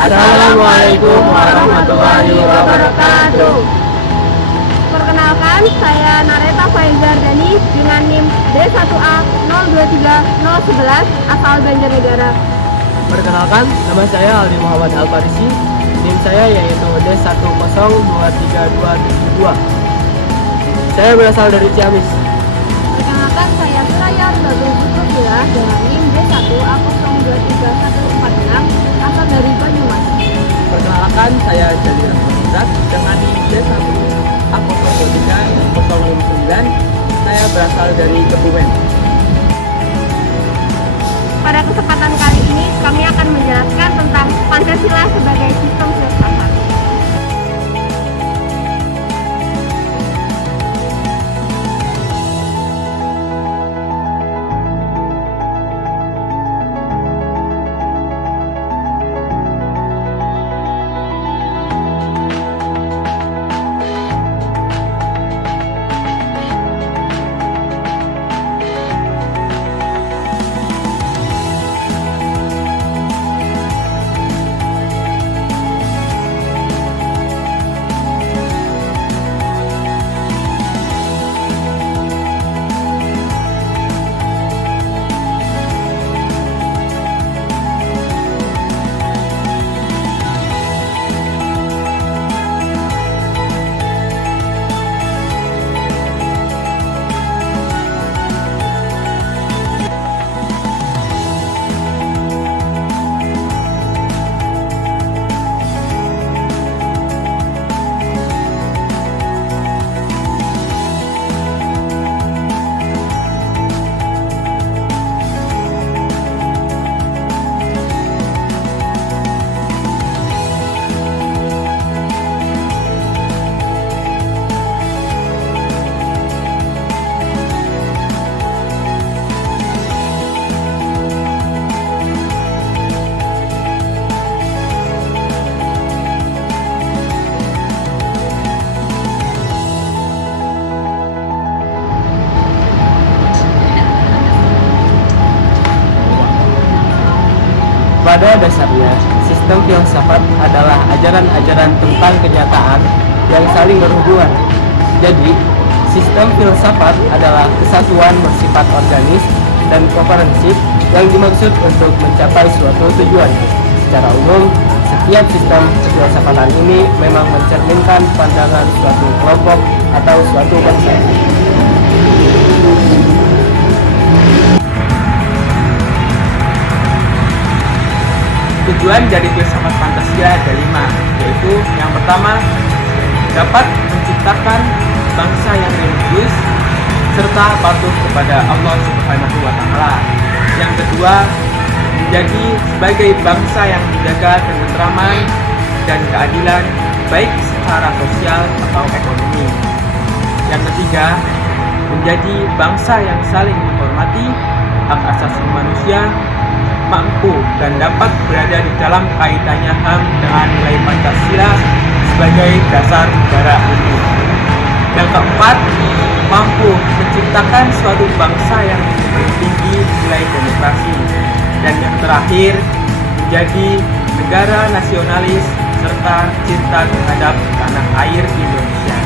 Assalamualaikum warahmatullahi wabarakatuh. Perkenalkan, saya Nareta Faizar Dani dengan NIM D1A 023011 asal Banjarnegara. Perkenalkan, nama saya Aldi Muhammad Al-Farisi. NIM saya yaitu D1023272. Saya berasal dari Ciamis. Perkenalkan, saya Suraya Bagus Putila dengan NIM D1A 023146 asal dari Banyumas. Perkenalkan, saya Jadi Rahmat dengan NIM D1A 023 Saya berasal dari Kebumen. Pada kesempatan kali ini, kami akan menjelaskan tentang Pancasila sebagai sistem filsafat. Pada dasarnya, sistem filsafat adalah ajaran-ajaran tentang kenyataan yang saling berhubungan. Jadi, sistem filsafat adalah kesatuan bersifat organis dan komprehensif yang dimaksud untuk mencapai suatu tujuan. Secara umum, setiap sistem filsafatan ini memang mencerminkan pandangan suatu kelompok atau suatu bangsa. Tujuan dari filsafat Pancasila ada 5, yaitu yang pertama, dapat menciptakan bangsa yang religius serta patuh kepada Allah Subhanahu wa Ta'ala. Yang kedua, menjadi sebagai bangsa yang menjaga ketentraman dan keadilan baik secara sosial atau ekonomi. Yang ketiga, menjadi bangsa yang saling menghormati hak asasi manusia, mampu dan dapat berada di dalam kaitannya HAM dengan nilai Pancasila sebagai dasar negara ini. Yang keempat, mampu menciptakan suatu bangsa yang tinggi nilai demokrasi. Dan yang terakhir, menjadi negara nasionalis serta cinta terhadap tanah air Indonesia.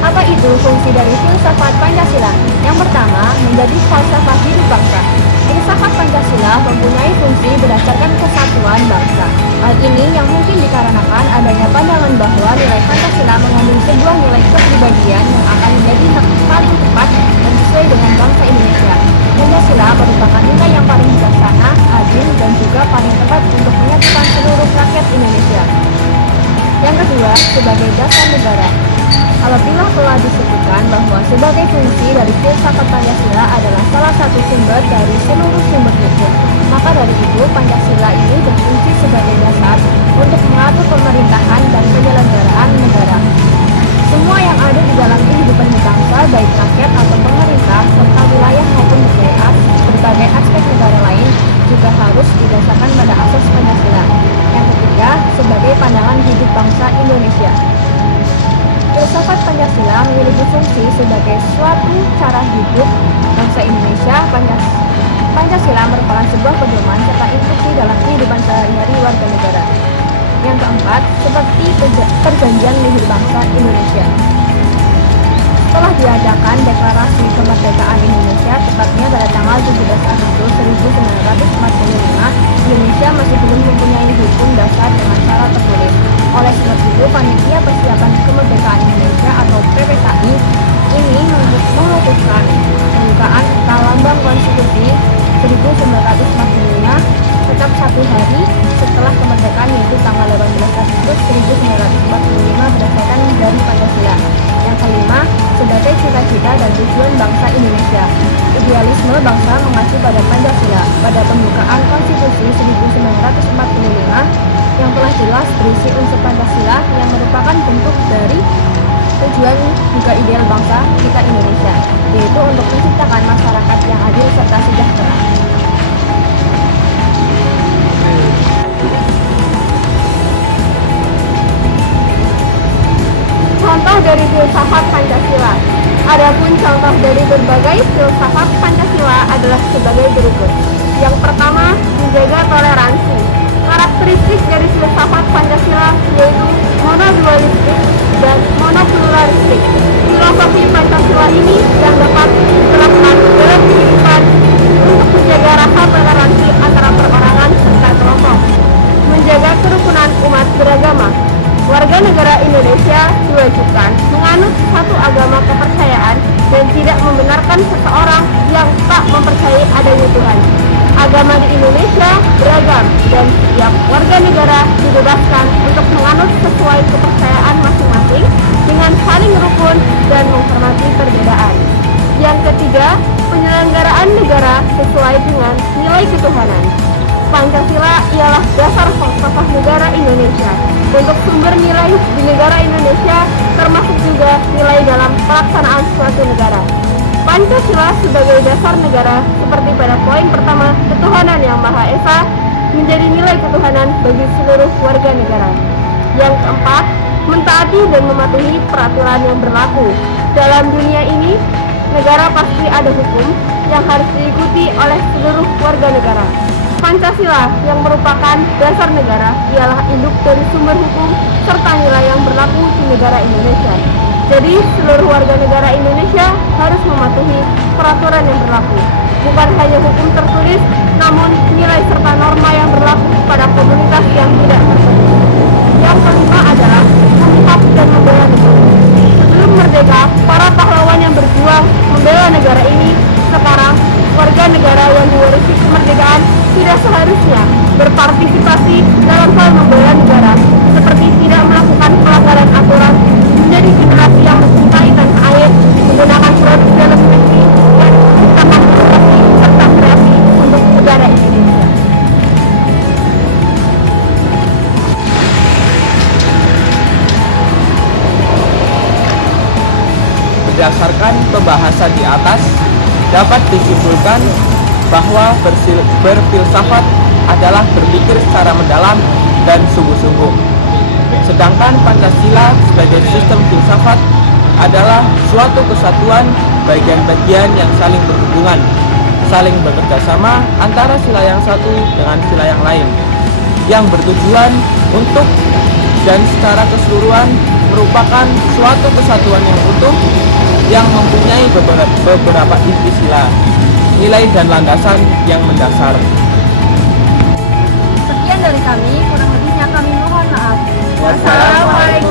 Apa itu fungsi dari filsafat Pancasila? Yang pertama, menjadi falsafah hidup bangsa. Filsafat Pancasila mempunyai fungsi berdasarkan kesatuan bangsa. Hal ini yang mungkin dikarenakan adanya pandangan bahwa nilai Pancasila mengandung sebuah nilai kepribadian yang akan menjadi paling tepat dan sesuai dengan bangsa Indonesia. Pancasila merupakan nilai yang paling bijaksana, adil, dan juga paling tepat untuk menyatukan seluruh rakyat Indonesia. Yang kedua, sebagai dasar negara. Apabila telah disebutkan bahwa sebagai fungsi dari filsafat Pancasila adalah salah satu sumber dari seluruh sumber hukum, maka dari itu Pancasila ini berfungsi sebagai dasar untuk mengatur pemerintahan dan penyelenggaraan negara. Semua yang ada di dalam kehidupan berbangsa, baik rakyat atau pemerintah, serta wilayah maupun berbagai aspek negara lain, juga harus didasarkan pada asas Pancasila. Yang ketiga, sebagai pandangan hidup bangsa Indonesia. Filsafat Pancasila memiliki fungsi sebagai suatu cara hidup bangsa Indonesia. Pancasila merupakan sebuah pedoman serta instruksi dalam kehidupan sehari-hari warga negara. Yang keempat, seperti perjanjian luhur bangsa Indonesia. Setelah diadakan Deklarasi Kemerdekaan Indonesia tepatnya pada tanggal 17 Agustus 1945, Indonesia masih belum mempunyai hukum dasar dengan cara tertulis. Oleh sebab itu, Panitia Persiapan Kemerdekaan Indonesia atau PPKI ini memutuskan pembukaan lambang konstitusi 1945 tetap 1 hari setelah kemerdekaan, yaitu tanggal 18 Agustus 1945 berdasarkan dari Pancasila. Yang kelima, sebagai cita-cita dan tujuan bangsa Indonesia. Idealisme bangsa mengacu pada Pancasila. Pada pembukaan konstitusi 1945 yang telah jelas berisi unsur Pancasila yang merupakan bentuk dari tujuan juga ideal bangsa kita Indonesia, yaitu untuk menciptakan masyarakat yang adil serta sejahtera. Contoh dari filsafat Pancasila. Adapun contoh dari berbagai filsafat Pancasila adalah sebagai berikut. Yang pertama, menjaga toleransi. Karakteristik dari filsafat Pancasila yaitu monodualistik dan monopluralistik. Filosofi Pancasila ini yang dapat diterapkan dalam kehidupan untuk menjaga rasa toleransi antara perorangan serta kelompok, menjaga kerukunan umat beragama. Warga negara Indonesia diwajibkan menganut satu agama kepercayaan dan tidak membenarkan seseorang yang tak mempercayai adanya Tuhan. Agama di Indonesia beragam dan setiap warga negara dibebaskan untuk menganut sesuai kepercayaan masing-masing dengan saling rukun dan menghormati perbedaan. Yang ketiga, penyelenggaraan negara sesuai dengan nilai ketuhanan. Pancasila ialah dasar falsafah negara Indonesia. Untuk sumber nilai di negara Indonesia termasuk juga nilai dalam pelaksanaan suatu negara. Pancasila sebagai dasar negara seperti pada poin pertama, ketuhanan yang Maha Esa menjadi nilai ketuhanan bagi seluruh warga negara. Yang keempat, mentaati dan mematuhi peraturan yang berlaku. Dalam dunia ini, negara pasti ada hukum yang harus diikuti oleh seluruh warga negara. Pancasila yang merupakan dasar negara ialah induk dari sumber hukum serta nilai yang berlaku di negara Indonesia. Jadi seluruh warga negara Indonesia harus mematuhi peraturan yang berlaku. Bukan hanya hukum tertulis, namun nilai serta norma yang berlaku pada komunitas yang tidak tertentu. Yang kelima adalah mengungkap dan membela negara. Sebelum merdeka, para pahlawan yang berjuang membela negara ini, sekarang warga negara yang diwarisi kemerdekaan tidak seharusnya berpartisipasi dalam hal membela negara, seperti tidak melakukan pelanggaran aturan, menjadi generasi yang mencintai tanah air, menggunakan produk dalam negeri, dan menciptakan inovasi serta kreasi untuk negara Indonesia. Berdasarkan pembahasan di atas, dapat disimpulkan bahwa berfilsafat adalah berpikir secara mendalam dan sungguh-sungguh. Sedangkan Pancasila sebagai sistem filsafat adalah suatu kesatuan bagian-bagian yang saling berhubungan, saling bekerja sama antara sila yang satu dengan sila yang lain, yang bertujuan untuk dan secara keseluruhan merupakan suatu kesatuan yang utuh yang mempunyai beberapa inti sila, nilai dan landasan yang mendasar. Sekian dari kami, kurang lebihnya kami mohon maaf. Wassalamualaikum